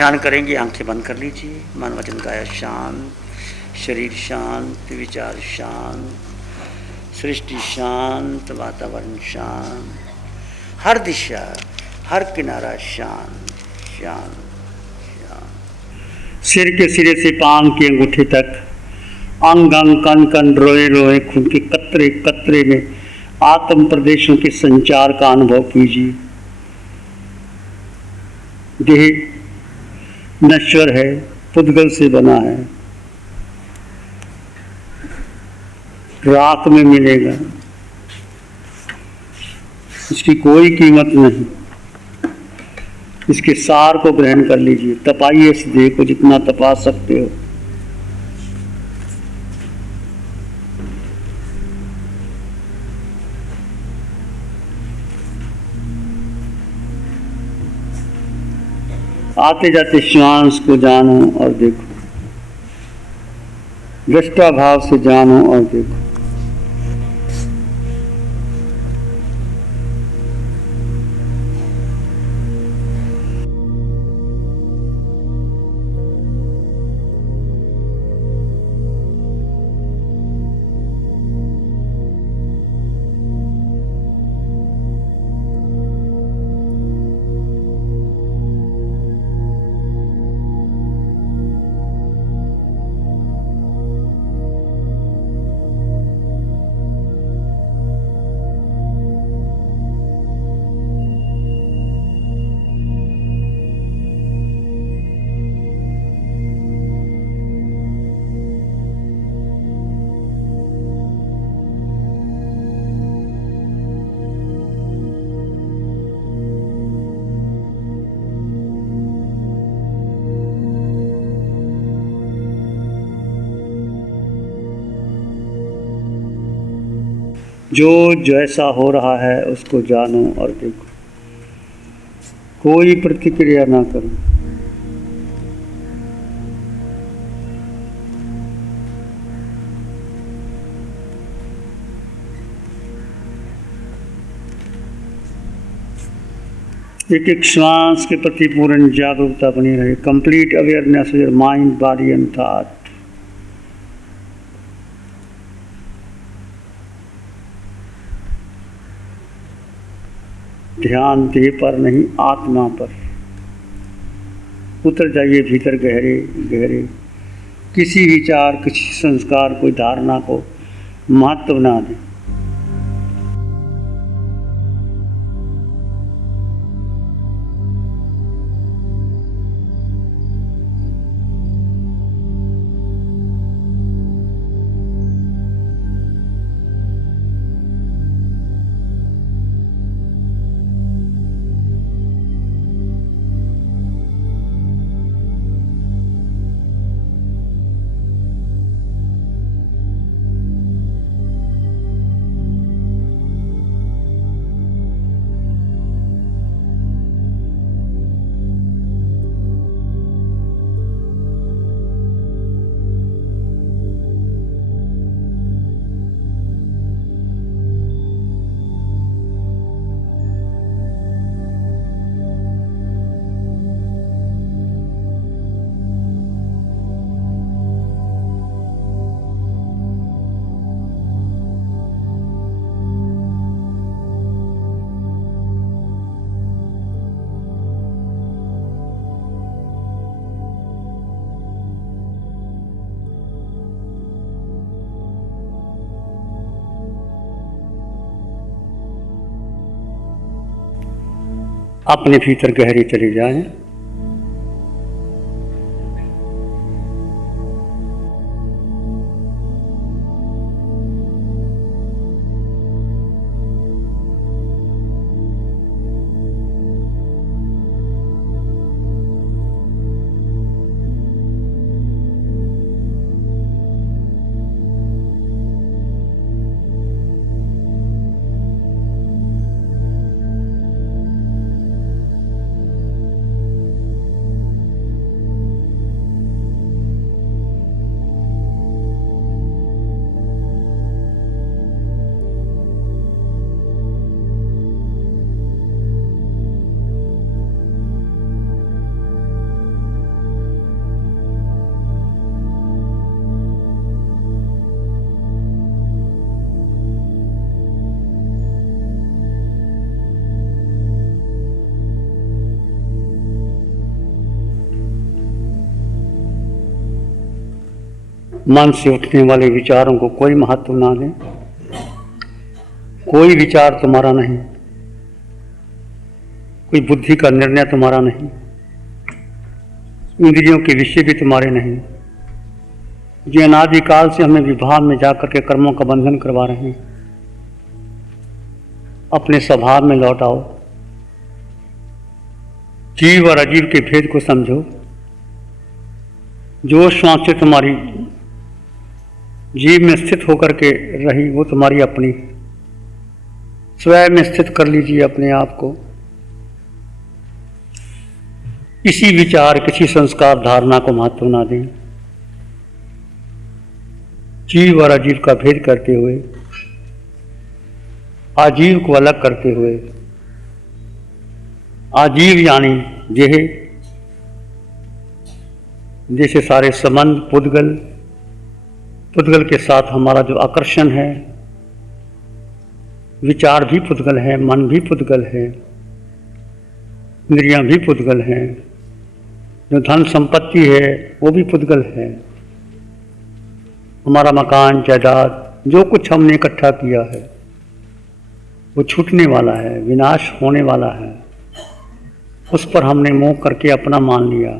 ध्यान करेंगे, आंखें बंद कर लीजिए। मन वचन काया शांत, शरीर शांत, विचार शांत, सृष्टि शांत, वातावरण शांत, हर दिशा हर किनारा शांत शांत शांत। सिर के सिरे से पांव की अंगूठे तक, अंग अंग कण कण रोए रोए खून के कतरे कतरे में आत्म प्रदेशों के संचार का अनुभव कीजिए। देह नश्वर है, पुद्गल से बना है, रात में मिलेगा, इसकी कोई कीमत नहीं। इसके सार को ग्रहण कर लीजिए। तपाइए इस देह को जितना तपा सकते हो। आते जाते श्वास को जानो और देखो, दृष्टा भाव से जानो और देखो। जो जैसा हो रहा है उसको जानो और देखो, कोई प्रतिक्रिया ना करो। एक एक श्वास के प्रति पूर्ण जागरूकता बनी रहे। Complete awareness of your mind, body and thought. ध्यान देह पर नहीं, आत्मा पर। उतर जाइए भीतर गहरे गहरे। किसी विचार, किसी संस्कार, कोई धारणा को महत्व ना दें। अपने भीतर गहरे चले जाएं। मन से उठने वाले विचारों को कोई महत्व ना दें। कोई विचार तुम्हारा नहीं, कोई बुद्धि का निर्णय तुम्हारा नहीं, इंद्रियों के विषय भी तुम्हारे नहीं, जो अनादिकाल से हमें विभाव में जाकर के कर्मों का बंधन करवा रहे हैं। अपने स्वभाव में लौट आओ, जीव और अजीव के भेद को समझो। जो श्वास से तुम्हारी जीव में स्थित होकर के रही वो तुम्हारी अपनी, स्वयं में स्थित कर लीजिए अपने आप को। किसी विचार, किसी संस्कार, धारणा को महत्व ना दें। जीव और अजीव का भेद करते हुए, आजीव को अलग करते हुए, आजीव यानी जेह, जैसे सारे संबंध पुद्गल, पुद्गल के साथ हमारा जो आकर्षण है, विचार भी पुद्गल है, मन भी पुद्गल है, इंद्रियां भी पुद्गल हैं, जो धन संपत्ति है वो भी पुद्गल है। हमारा मकान, जायदाद, जो कुछ हमने इकट्ठा किया है वो छूटने वाला है, विनाश होने वाला है। उस पर हमने मोह करके अपना मान लिया।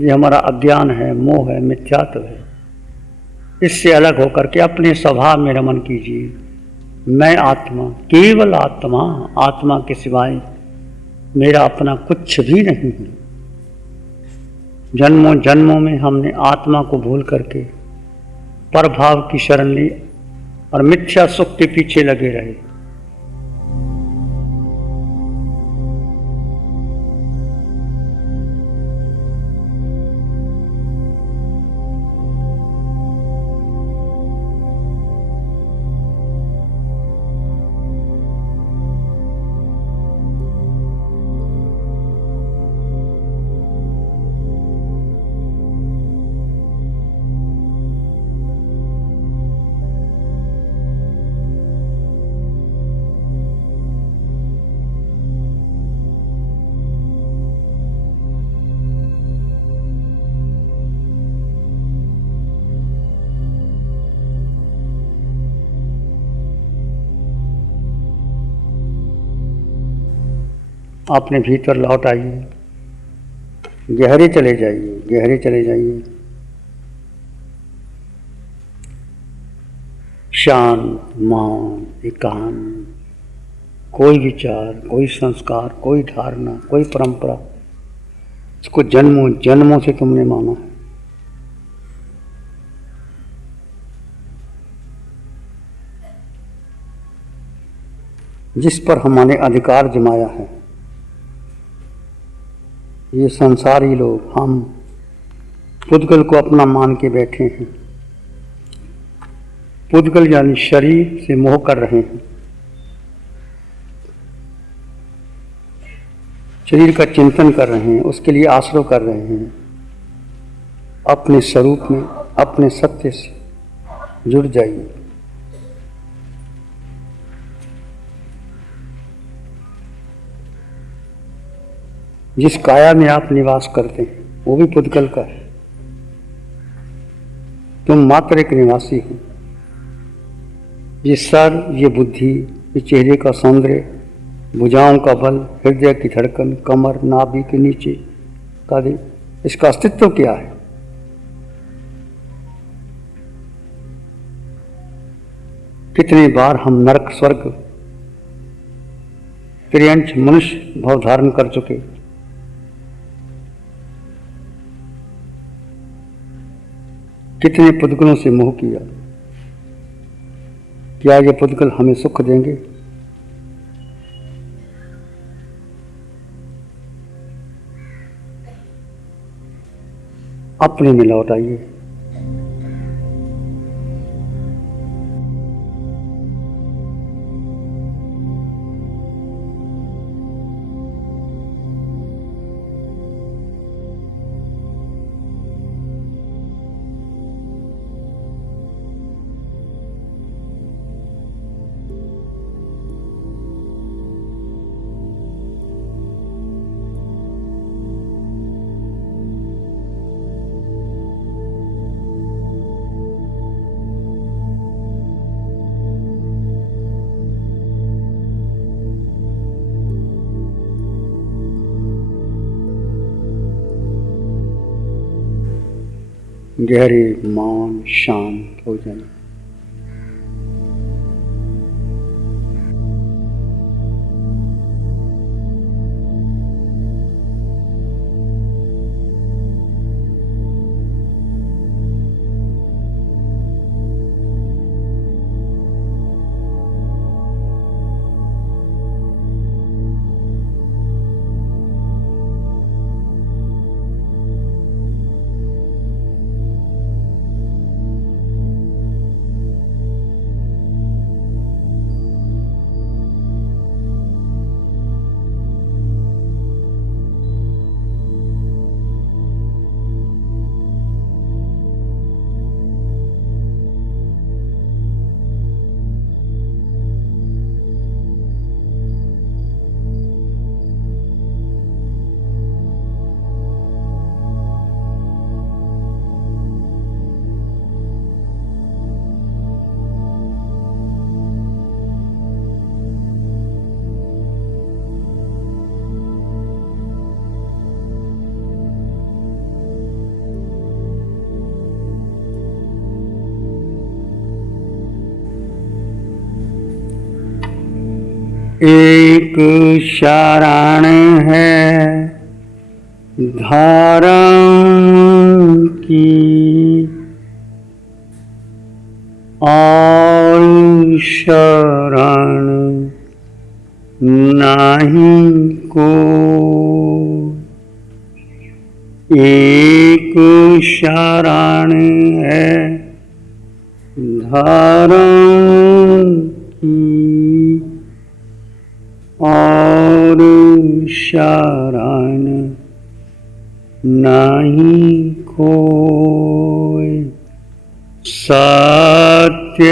ये हमारा अज्ञान है, मोह है, मिथ्यात्व है। इससे अलग होकर के अपने स्वभाव में रमन कीजिए। मैं आत्मा, केवल आत्मा, आत्मा के सिवाय मेरा अपना कुछ भी नहीं है। जन्मों जन्मों में हमने आत्मा को भूल करके परभाव की शरण ली और मिथ्या सुख के पीछे लगे रहे। अपने भीतर लौट आइए, गहरे चले जाइए, गहरे चले जाइए। शांत, मौन, एकांत, कोई विचार, कोई संस्कार, कोई धारणा, कोई परंपरा, इसको जन्मों जन्मों से तुमने माना है। जिस पर हमने अधिकार जमाया है, ये संसारी लोग, हम पुद्गल को अपना मान के बैठे हैं। पुद्गल यानी शरीर से मोह कर रहे हैं। शरीर का चिंतन कर रहे हैं, उसके लिए आश्रय कर रहे हैं। अपने स्वरूप में, अपने सत्य से जुड़ जाइए। जिस काया में आप निवास करते हैं वो भी पुद्गल का है। तुम मात्र एक निवासी हो। ये सर, ये बुद्धि, ये चेहरे का सौंदर्य, भुजाओं का बल, हृदय की धड़कन, कमर, नाभि के नीचे का दिल, इसका अस्तित्व क्या है? कितने बार हम नरक, स्वर्ग, त्रियंश मनुष्य भाव धारण कर चुके। कितने पुद्गलों से मोह किया। क्या ये पुद्गल हमें सुख देंगे? अपने में लौट आइए। गहरे मौन शांत हो जाए। एक शरण है धर्म की और शरण नहीं को। एक शरण है धर्म की और शरण नहीं कोई। सत्य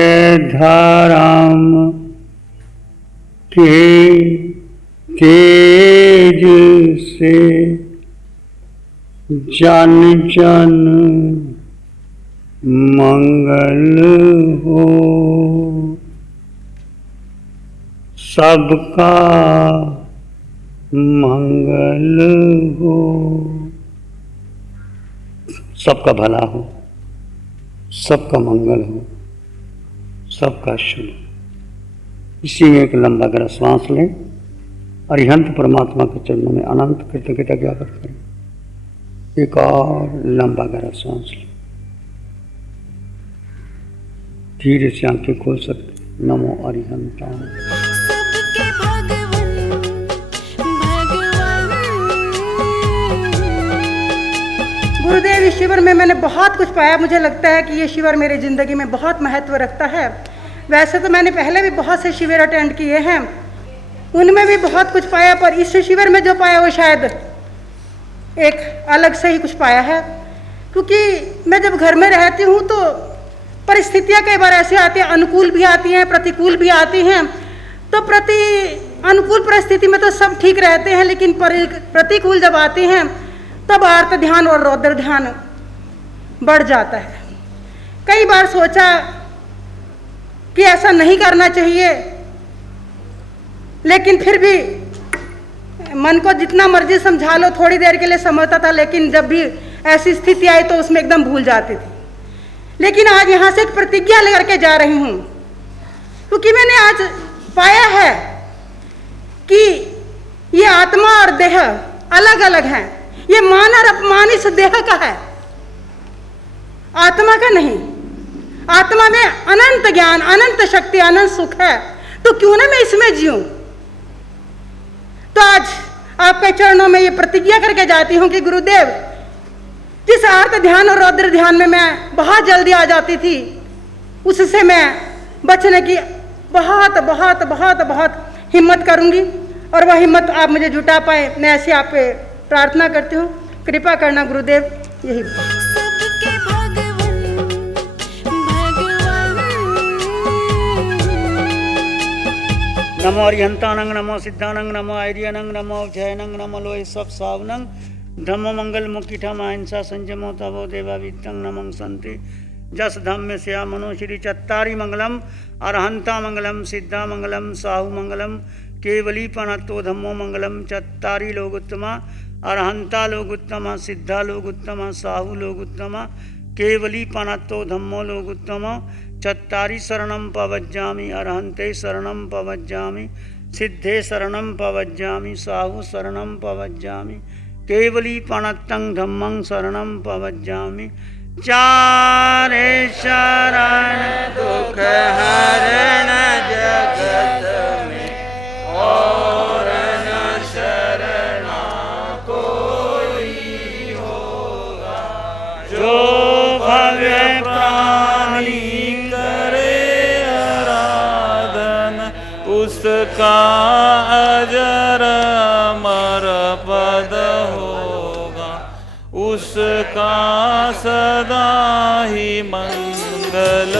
धर्म के तेज से जन जन मंगल हो। सबका मंगल हो, सबका भला हो, सबका मंगल हो, सबका शुभ। इसी में एक लंबा गहरा श्वास लें, अरिहंत परमात्मा के चरणों में अनंत कृतज्ञता ज्ञापन करें। एक और लंबा गहरा श्वास लें, धीरे से आंखें खोल सकते। नमो अरिहंताय। गुरुदेव, इस शिविर में मैंने बहुत कुछ पाया। मुझे लगता है कि ये शिविर मेरी ज़िंदगी में बहुत महत्व रखता है। वैसे तो मैंने पहले भी बहुत से शिविर अटेंड किए हैं, उनमें भी बहुत कुछ पाया, पर इस शिविर में जो पाया वो शायद एक अलग से ही कुछ पाया है। क्योंकि मैं जब घर में रहती हूँ तो परिस्थितियाँ कई बार ऐसी आती हैं, अनुकूल भी आती हैं, प्रतिकूल भी आती हैं। तो अनुकूल परिस्थिति में तो सब ठीक रहते हैं, लेकिन प्रतिकूल जब आती हैं तब आर्त ध्यान और रौद्र ध्यान बढ़ जाता है। कई बार सोचा कि ऐसा नहीं करना चाहिए, लेकिन फिर भी मन को जितना मर्जी समझा लो, थोड़ी देर के लिए समझता था, लेकिन जब भी ऐसी स्थिति आई तो उसमें एकदम भूल जाती थी। लेकिन आज यहाँ से एक प्रतिज्ञा लेकर के जा रही हूँ, क्योंकि मैंने आज पाया है कि ये आत्मा और देह अलग अलग हैं। ये मान और अपमान इस देह का है, आत्मा का नहीं। आत्मा में अनंत ज्ञान, अनंत शक्ति, अनंत सुख है, तो क्यों ना मैं इसमें जीऊं। तो आज आपके चरणों में ये प्रतिज्ञा करके जाती हूं कि गुरुदेव, जिस आर्त ध्यान और रौद्र ध्यान में मैं बहुत जल्दी आ जाती थी, उससे मैं बचने की बहुत बहुत बहुत बहुत हिम्मत करूंगी, और वह हिम्मत आप मुझे जुटा पाए, मैं ऐसी आप पे प्रार्थना करती हूँ। कृपा करना गुरुदेव, यही नमो अरिहंतानंग, नमो सिद्धानंग, नमो आर्यनंग, नमो जयनंग, नमो लोय सब सावनंग, धम्मो मंगल मुखिठम अहिंसा संयमो तवो देवावितंग नमो संति जस धम्म श्या मनो श्री चत्तारी मंगलम अरहंता मंगलम सिद्धा मंगलम साहु मंगलम केवली पणत्तो धम्मो मंगलम चत्तारी लोगोत्तमा अरहंता लोगोत्तमा सिद्धा लोगोत्तमा साहु लोगोत्तमा केवली पणत्तो धम्मो लोकोत्तमो चत्तारि शरणं पवज्जामि अरहन्ते शरणं पवज्जामि सिद्धे शरणं पवज्जामि साहु शरणं पवज्जामि केवली पणत्तं धम्मं शरणं पवज्जामि चारे शरण दुख हरण जगत में और न शरणा कोई होगा। जो भव्य प्राणी करे आराधन उसका अजर अमर पद होगा। उसका सदा ही मंगल